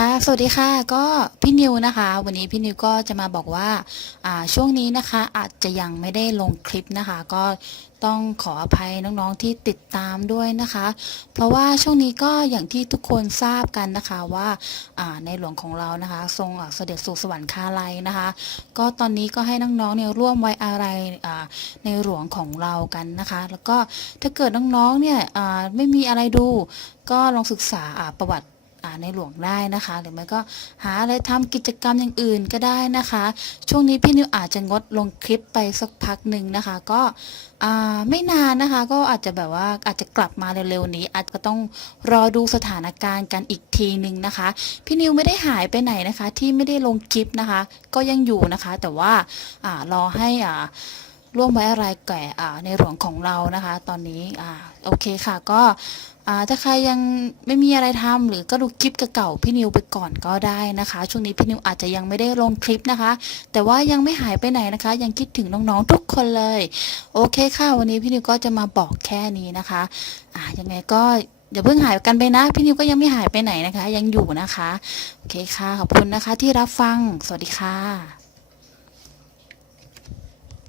ค่ะ สวัสดีค่ะ ก็พี่นิวนะคะ วันนี้พี่นิวก็จะมาบอกว่าอ่าช่วงนี้นะคะอาจจะยังไม่ได้ลงคลิปนะคะ ก็ต้องขออภัยน้องๆที่ติดตามด้วยนะคะ เพราะว่าช่วงนี้ก็อย่างที่ทุกคนทราบกันนะคะว่าอ่าในหลวงของเรานะคะ ทรงเสด็จสู่สวรรคาลัยนะคะ ก็ตอนนี้ก็ให้น้องๆเนี่ยร่วมไว้อะไรอ่าในหลวงของเรากันนะคะ แล้วก็ถ้าเกิดน้องๆเนี่ยอ่าไม่มีอะไรดู ก็ลองศึกษาอ่าประวัติ ในหลวงได้นะคะ หรือไม่ก็หาอะไรทำกิจกรรมอย่างอื่นก็ได้นะคะ ช่วงนี้พี่นิวอาจจะงดลงคลิปไปสักพักหนึ่งนะคะ ก็ไม่นานนะคะ ก็อาจจะแบบว่าอาจจะกลับมาเร็วๆนี้ อาจจะต้องรอดูสถานการณ์กันอีกทีหนึ่งนะคะ พี่นิวไม่ได้หายไปไหนนะคะ ที่ไม่ได้ลงคลิปนะคะ ก็ยังอยู่นะคะ แต่ว่าอารอให้อ่าร่วมไว้อะไรแก่ในหลวงของเรานะคะ ตอนนี้อ่าโอเคค่ะก็ ถ้าใครยังไม่มีอะไรทำหรือก็ดูคลิปเก่าๆพี่นิวไปก่อนก็ได้นะคะ ช่วงนี้พี่นิวอาจจะยังไม่ได้ลงคลิปนะคะ แต่ว่ายังไม่หายไปไหนนะคะ ยังคิดถึงน้องๆทุกคนเลย โอเคค่ะ วันนี้พี่นิวก็จะมาบอกแค่นี้นะคะอ่ายังไงก็อย่าเพิ่งหายกันไปนะ พี่นิวก็ยังไม่หายไปไหนนะคะ ยังอยู่นะคะ โอเคค่ะ ขอบคุณนะคะที่รับฟัง สวัสดีค่ะ